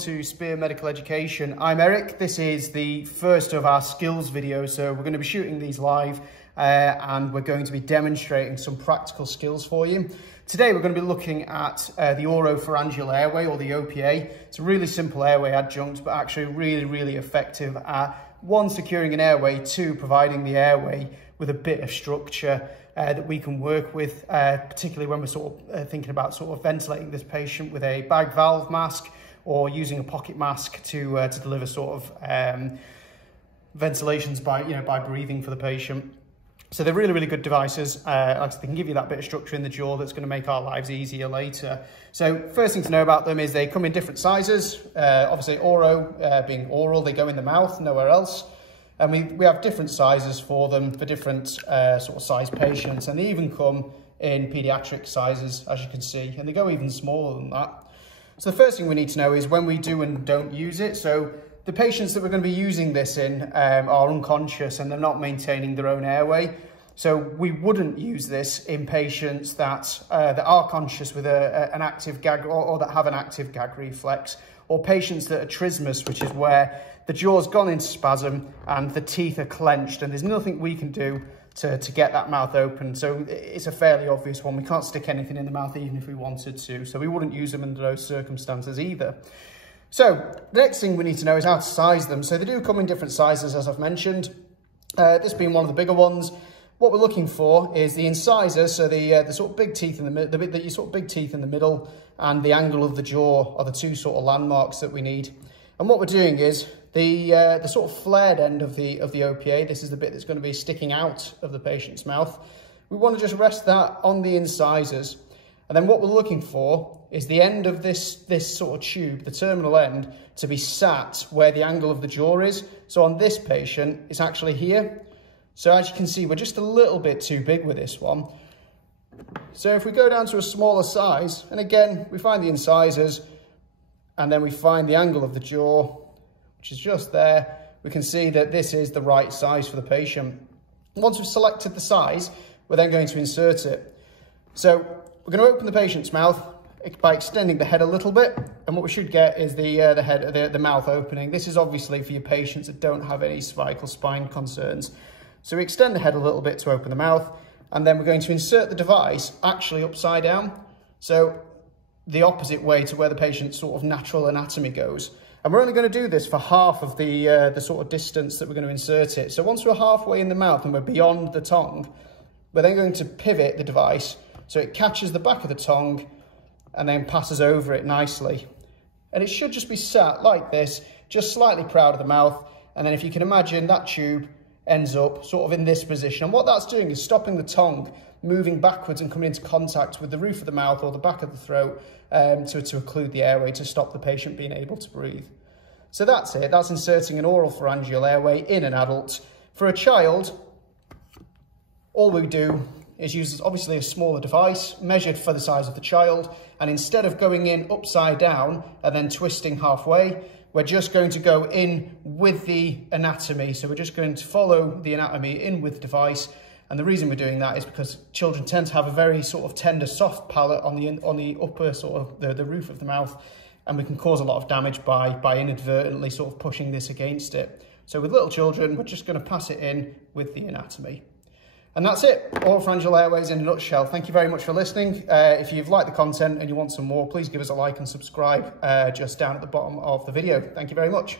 to Spear Medical Education. I'm Eric. This is the first of our skills videos, so we're going to be shooting these live and we're going to be demonstrating some practical skills for you. Today we're going to be looking at the Oropharyngeal airway, or the OPA. It's a really simple airway adjunct, but actually really effective at one, securing an airway, two, providing the airway with a bit of structure that we can work with, particularly when we're thinking about ventilating this patient with a bag valve mask or using a pocket mask to deliver ventilations by breathing for the patient. So they're really good devices. Like they can give you that bit of structure in the jaw that's going to make our lives easier later. So first thing to know about them is they come in different sizes. Obviously Oro being oral, they go in the mouth, nowhere else. And we have different sizes for them for different size patients, and they even come in pediatric sizes, as you can see, and they go even smaller than that. So the first thing we need to know is when we do and don't use it. So the patients that we're going to be using this in are unconscious and they're not maintaining their own airway. So we wouldn't use this in patients that are conscious with an active gag or that have an active gag reflex, or patients that are trismus, which is where the jaw's gone into spasm and the teeth are clenched and there's nothing we can do to get that mouth open. So it's a fairly obvious one. We can't stick anything in the mouth even if we wanted to. So we wouldn't use them under those circumstances either. So the next thing we need to know is how to size them. So they do come in different sizes, as I've mentioned. This being one of the bigger ones. What we're looking for is the incisor, so the big teeth in the middle, the big teeth in the middle, and the angle of the jaw are the two landmarks that we need. And what we're doing is the flared end of the OPA. This is the bit that's going to be sticking out of the patient's mouth. We want to just rest that on the incisors, and then what we're looking for is the end of this tube, the terminal end, to be sat where the angle of the jaw is. So on this patient, it's actually here. So as you can see, we're just a little bit too big with this one. So if we go down to a smaller size, and again, we find the incisors, and then we find the angle of the jaw, which is just there, we can see that this is the right size for the patient. Once we've selected the size, we're then going to insert it. So we're going to open the patient's mouth by extending the head a little bit, and what we should get is the mouth opening. This is obviously for your patients that don't have any cervical spine concerns. So we extend the head a little bit to open the mouth, and then we're going to insert the device actually upside down, so the opposite way to where the patient's natural anatomy goes. And we're only going to do this for half of the distance that we're going to insert it. So once we're halfway in the mouth and we're beyond the tongue, we're then going to pivot the device so it catches the back of the tongue and then passes over it nicely. And it should just be sat like this, just slightly proud of the mouth. And then if you can imagine, that tube ends up in this position. And what that's doing is stopping the tongue moving backwards and coming into contact with the roof of the mouth or the back of the throat to occlude the airway, to stop the patient being able to breathe. So that's it. That's inserting an oropharyngeal airway in an adult. For a child, all we do is use obviously a smaller device measured for the size of the child, and instead of going in upside down and then twisting halfway, we're just going to go in with the anatomy. So we're just going to follow the anatomy in with the device. And the reason we're doing that is because children tend to have a very tender, soft palate on the upper the roof of the mouth, and we can cause a lot of damage by inadvertently pushing this against it. So with little children, we're just going to pass it in with the anatomy. And that's it. Oropharyngeal airways in a nutshell. Thank you very much for listening. If you've liked the content and you want some more, please give us a like and subscribe just down at the bottom of the video. Thank you very much.